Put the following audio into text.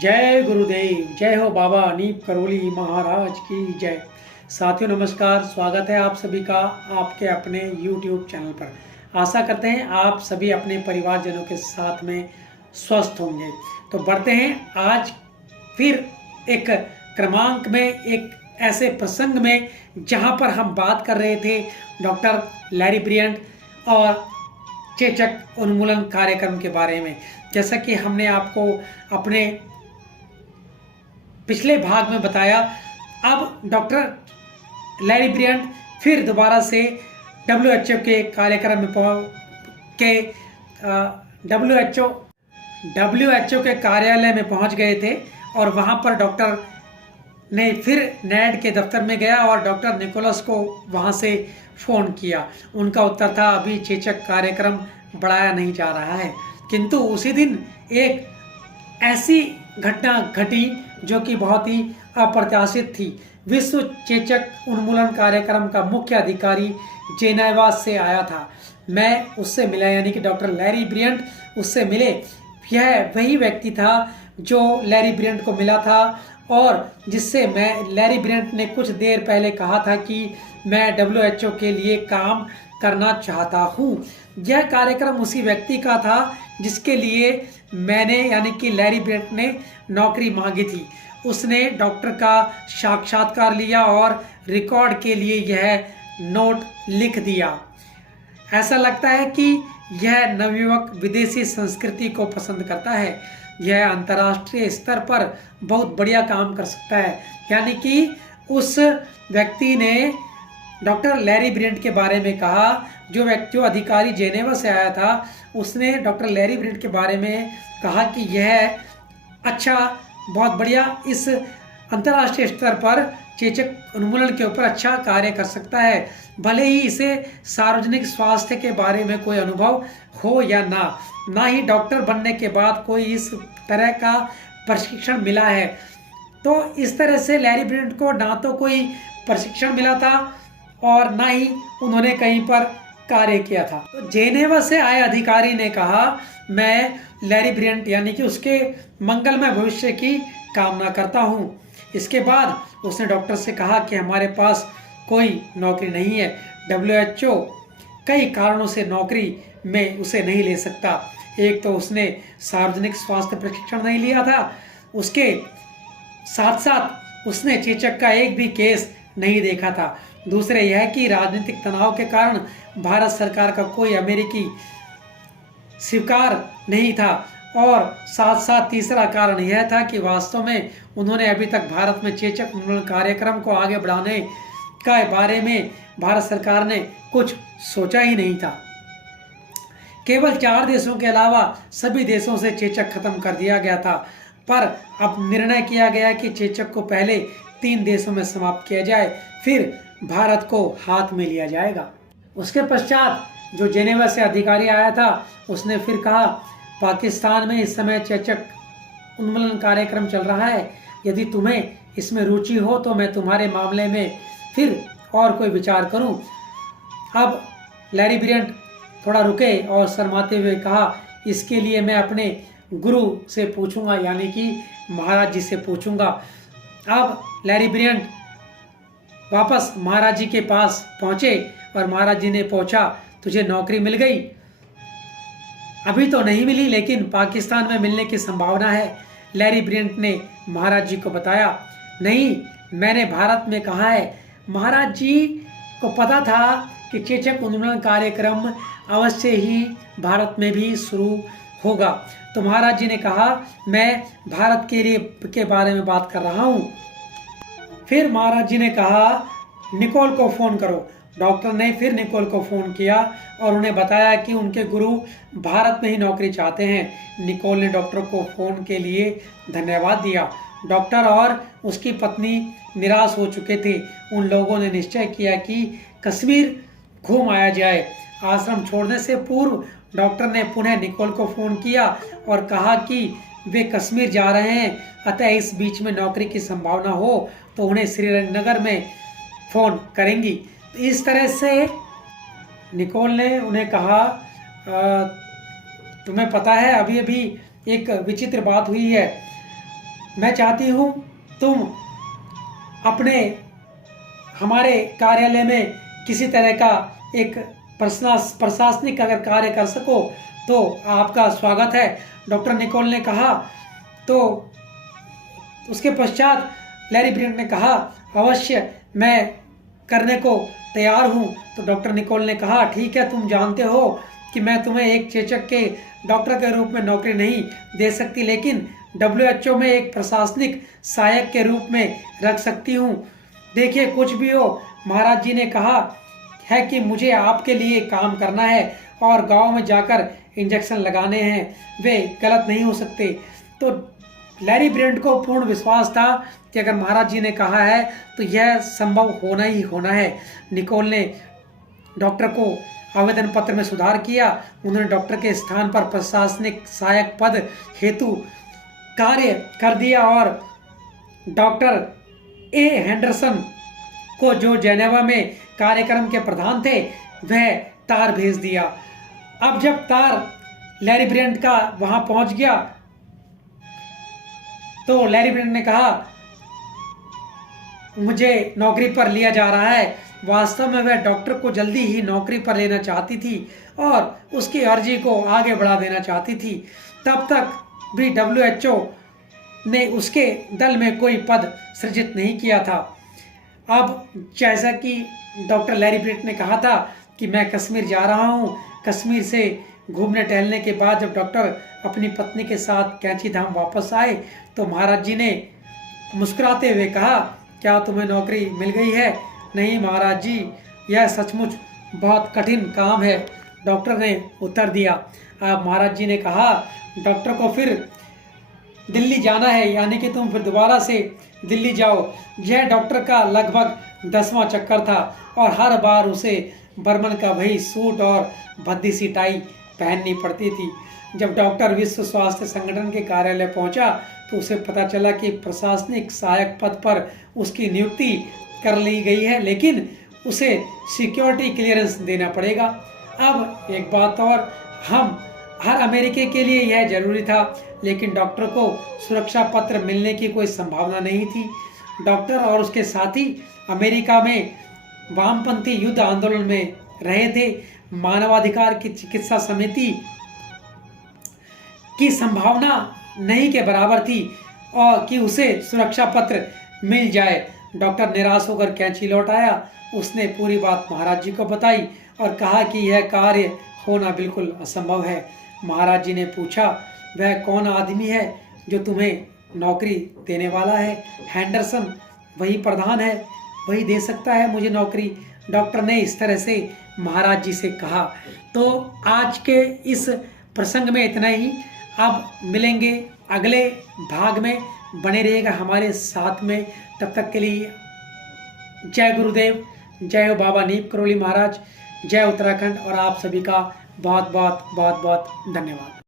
जय गुरुदेव, जय हो बाबा नीप करोली महाराज की जय। साथियों नमस्कार, स्वागत है आप सभी का आपके अपने YouTube चैनल पर। आशा करते हैं आप सभी अपने परिवारजनों के साथ में स्वस्थ होंगे। तो बढ़ते हैं आज फिर एक क्रमांक में, एक ऐसे प्रसंग में जहां पर हम बात कर रहे थे डॉक्टर लैरी ब्रियंट और चेचक उन्मूलन कार्यक्रम के बारे में। जैसा कि हमने आपको अपने पिछले भाग में बताया, अब डॉक्टर लैरी ब्रियंट फिर दोबारा से WHO के कार्यक्रम में WHO के कार्यालय में पहुंच गए थे और वहां पर डॉक्टर ने फिर नैड के दफ्तर में गया और डॉक्टर निकोलस को वहां से फ़ोन किया। उनका उत्तर था अभी चेचक कार्यक्रम बढ़ाया नहीं जा रहा है। किंतु उसी दिन एक ऐसी घटना घटी जो कि बहुत ही अप्रत्याशित थी। विश्व चेचक उन्मूलन कार्यक्रम का मुख्य अधिकारी जेनेवा से आया था। मैं उससे मिला, यानी कि डॉक्टर लैरी ब्रियंट उससे मिले। यह वही व्यक्ति था जो लैरी ब्रियंट को मिला था और जिससे लैरी ब्रियंट ने कुछ देर पहले कहा था कि मैं WHO के लिए काम करना चाहता हूँ। यह कार्यक्रम उसी व्यक्ति का था जिसके लिए मैंने, यानी कि लैरी ब्रियंट ने नौकरी मांगी थी। उसने डॉक्टर का साक्षात्कार लिया और रिकॉर्ड के लिए यह नोट लिख दिया। ऐसा लगता है कि यह नवयुवक विदेशी संस्कृति को पसंद करता है। यह अंतर्राष्ट्रीय स्तर पर बहुत बढ़िया काम कर सकता है। यानी कि उस व्यक्ति ने डॉक्टर लैरी ब्रियंट के बारे में कहा, जो अधिकारी जेनेवा से आया था उसने डॉक्टर लैरी ब्रियंट के बारे में कहा कि यह अच्छा, बहुत बढ़िया, इस अंतर्राष्ट्रीय स्तर पर चेचक उन्मूलन के ऊपर अच्छा कार्य कर सकता है। भले ही इसे सार्वजनिक स्वास्थ्य के बारे में कोई अनुभव हो या ना ही डॉक्टर बनने के बाद कोई इस तरह का प्रशिक्षण मिला है। तो इस तरह से लैरी ब्रियंट को ना तो कोई प्रशिक्षण मिला था और ना ही उन्होंने कहीं पर कार्य किया था। तो जेनेवा से आए अधिकारी ने कहा, मैं लैरी ब्रियंट यानी कि उसके मंगलमय भविष्य की कामना करता हूँ। इसके बाद उसने डॉक्टर से कहा कि हमारे पास कोई नौकरी नहीं है। WHO कई कारणों से नौकरी में उसे नहीं ले सकता। एक तो उसने सार्वजनिक स्वास्थ्य प्रशिक्षण नहीं लिया था, उसके साथ साथ उसने चेचक का एक भी केस नहीं देखा था। दूसरे यह कि राजनीतिक तनाव के कारण भारत सरकार का कोई अमेरिकी स्वीकार नहीं था। और साथ साथ तीसरा कारण यह था कि वास्तव में उन्होंने अभी तक भारत में चेचक उन्मूलन कार्यक्रम को आगे बढ़ाने के बारे में भारत सरकार ने कुछ सोचा ही नहीं था। केवल 4 देशों के अलावा सभी देशों से चेचक खत्म कर दिया गया था, पर अब निर्णय किया गया कि चेचक को पहले 3 देशों में समाप्त किया जाए, फिर भारत को हाथ में लिया जाएगा। उसके पश्चात जो जेनेवा से अधिकारी आया था उसने फिर कहा, पाकिस्तान में इस समय चेचक उन्मूलन कार्यक्रम चल रहा है। यदि तुम्हें इसमें रुचि हो तो मैं तुम्हारे मामले में फिर और कोई विचार करूं। अब लैरी ब्रियंट थोड़ा रुके और शर्माते हुए कहा, इसके लिए मैं अपने गुरु से पूछूंगा, यानी कि महाराज जी से पूछूंगा। अब लैरी ब्रियंट वापस महाराज जी के पास पहुंचे और महाराज जी ने पूछा, तुझे नौकरी मिल गई? अभी तो नहीं मिली, लेकिन पाकिस्तान में मिलने की संभावना है। लैरी ब्रियंट ने महाराज जी को बताया, नहीं, मैंने भारत में कहा है। महाराज जी को पता था कि चेचक उन्मूलन कार्यक्रम अवश्य ही भारत में भी शुरू होगा। तो महाराज जी ने कहा, मैं भारत के बारे में बात कर रहा हूँ। फिर महाराज जी ने कहा, निकोल को फ़ोन करो। डॉक्टर ने फिर निकोल को फ़ोन किया और उन्हें बताया कि उनके गुरु भारत में ही नौकरी चाहते हैं। निकोल ने डॉक्टर को फ़ोन के लिए धन्यवाद दिया। डॉक्टर और उसकी पत्नी निराश हो चुके थे। उन लोगों ने निश्चय किया कि कश्मीर घूम आया जाए। आश्रम छोड़ने से पूर्व डॉक्टर ने पुनः निकोल को फ़ोन किया और कहा कि वे कश्मीर जा रहे हैं, अतः इस बीच में नौकरी की संभावना हो तो उन्हें श्रीनगर में फ़ोन करेंगी। इस तरह से निकोल ने उन्हें कहा, तुम्हें पता है अभी अभी एक विचित्र बात हुई है। मैं चाहती हूँ तुम अपने हमारे कार्यालय में किसी तरह का एक प्रशासनिक अगर कार्य कर सको तो आपका स्वागत है, डॉक्टर निकोल ने कहा। तो उसके पश्चात लैरी ब्रिंट ने कहा, अवश्य मैं करने को तैयार हूँ। तो डॉक्टर निकोल ने कहा, ठीक है, तुम जानते हो कि मैं तुम्हें एक चेचक के डॉक्टर के रूप में नौकरी नहीं दे सकती, लेकिन WHO में एक प्रशासनिक सहायक के रूप में रख सकती हूँ। देखिए, कुछ भी हो, महाराज जी ने कहा है कि मुझे आपके लिए काम करना है और गांव में जाकर इंजेक्शन लगाने हैं, वे गलत नहीं हो सकते। तो लैरी ब्रिंट को पूर्ण विश्वास था कि अगर महाराज जी ने कहा है तो यह संभव होना ही होना है। निकोल ने डॉक्टर को आवेदन पत्र में सुधार किया। उन्होंने डॉक्टर के स्थान पर प्रशासनिक सहायक पद हेतु कार्य कर दिया और डॉक्टर ए हेंडरसन को, जो जेनेवा में कार्यक्रम के प्रधान थे, वह तार भेज दिया। अब जब तार लैरी ब्रिंट का वहां पहुंच गया तो लैरी ब्रिंट ने कहा, मुझे नौकरी पर लिया जा रहा है। वास्तव में वह डॉक्टर को जल्दी ही नौकरी पर लेना चाहती थी और उसकी अर्जी को आगे बढ़ा देना चाहती थी। तब तक भी WHO ने उसके दल में कोई पद सृजित नहीं किया था। अब जैसा कि डॉक्टर लैरी ब्रिंट ने कहा था कि मैं कश्मीर जा रहा हूँ, कश्मीर से घूमने टहलने के बाद जब डॉक्टर अपनी पत्नी के साथ कैंची धाम वापस आए तो महाराज जी ने मुस्कुराते हुए कहा, क्या तुम्हें नौकरी मिल गई है? नहीं महाराज जी, यह सचमुच बहुत कठिन काम है, डॉक्टर ने उत्तर दिया। अब महाराज जी ने कहा, डॉक्टर को फिर दिल्ली जाना है, यानी कि तुम फिर दोबारा से दिल्ली जाओ। यह डॉक्टर का लगभग 10वां चक्कर था और हर बार उसे बर्मन का वही सूट और भद्दी सी टाई पहननी पड़ती थी। जब डॉक्टर विश्व स्वास्थ्य संगठन के कार्यालय पहुंचा तो उसे पता चला कि प्रशासनिक सहायक पद पर उसकी नियुक्ति कर ली गई है, लेकिन उसे सिक्योरिटी क्लियरेंस देना पड़ेगा। अब एक बात और, हम हर अमेरिकी के लिए यह जरूरी था, लेकिन डॉक्टर को सुरक्षा पत्र मिलने की कोई संभावना नहीं थी। डॉक्टर और उसके साथी अमेरिका में वामपंथी युद्ध आंदोलन में रहे थे। मानवाधिकार की चिकित्सा समिति की संभावना नहीं के बराबर थी और कि उसे सुरक्षा पत्र मिल जाए। डॉक्टर निराश होकर कैंची लौट आया। उसने पूरी बात महाराज जी को बताई और कहा कि यह कार्य होना बिल्कुल असंभव है। महाराज जी ने पूछा, वह कौन आदमी है जो तुम्हें नौकरी देने वाला है? हेंडरसन, वही प्रधान है, वही दे सकता है मुझे नौकरी, डॉक्टर ने इस तरह से महाराज जी से कहा। तो आज के इस प्रसंग में इतना ही। अब मिलेंगे अगले भाग में, बने रहिएगा हमारे साथ में। तब तक के लिए जय गुरुदेव, जय हो बाबा नीम करोली महाराज, जय उत्तराखंड, और आप सभी का बहुत बहुत बहुत बहुत धन्यवाद।